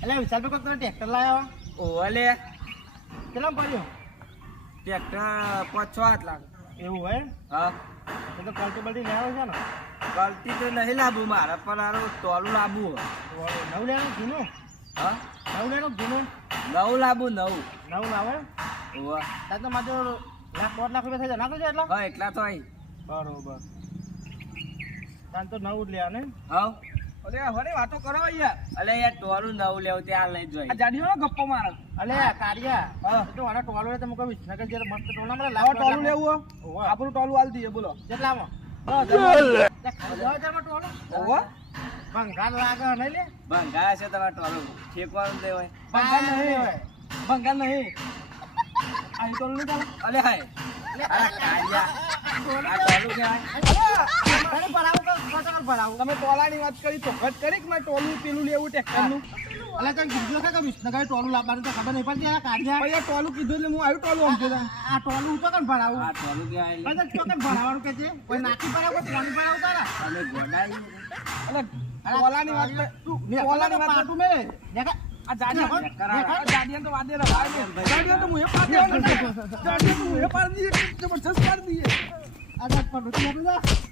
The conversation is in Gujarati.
એટલે વિશાલ ભાઈ તમે ટ્રેક્ટર લાવ્યા ઓલે કેટલા પડ્યું ટ્રેક્ટર 5-6 લાખ એવું હોય હા એ તો કલ્ટી બલ્ટી લેવાનું છે ને ગલતી તો નહીં લાવવું મારે પણ આરો ટોલું લાવવું નવું લેવાનું જૂનું હા નવું લેવાનું જૂનું નવું લાવવું નવું નવું લાવે ઓવા ત્યાં તો મારે 1.5 લાખ રૂપિયા થઈ જાય નાખી જાય હા એટલા તો આઈ બરોબર ત્યાં તો નવું જ લેવા ને હા અરે હરે વાતો કરો યાર અલે યાર ટોલું નવું લેવું ત્યાં લઈ જોઈ આ જાડીઓ ગપ્પો મારે અલે કારિયા હા. તો આના ટોલો તમે કોઈ વિસનગર જે મસ્ત ટોલા મળે હવે ટોલું લેવું ઓહો. આપણું ટોલું આલ દઈએ બોલો કેટલામાં હા, 10,000 ટોલો ઓહો ભંગાર લાગે નહીં લે ભંગા છે તમારે ટોલું ઠેકવાનું દે હોય ભંગાર નહીં ભંગાર નહીં આ ટોલું નહીં ચાલે અલે હાય અરે કાળિયા આ ટોલું કહેવાય તમે ટોલાની વાત કરી ચોખટ કરી કે મારે ટોલું પેલું લેવું ટ્રેક્ટરનું અલે કઈ કીધું કે વિસનગર ટોલું લાવવાનું તો ખબર નહીં પડતી આ કાઢ્યા ભાઈ આ ટોલું કીધું એટલે હું આવ્યું ટોલું સમજો તા. આ ટોલું તો કન ભરાવું આ ટોલું કહેવાય પછી ચોકન ભરાવાનું કે છે કોઈ નાખી ભરાવ કોઈ પાણી ભરાવ તારા તમે ગોડાઈ એટલે ટોલાની વાત કરી ટોલાની વાત પાટું મે દેખા આ જાડિયા દેખા. આ જાડિયા તો વાદે રવાય ને જાડિયા તો મુએ પાડી દે જાડિયા તો મુએ પાડી દે જબરજસ્ત પાડી દે આ જાત પર રૂપિયા આપી દે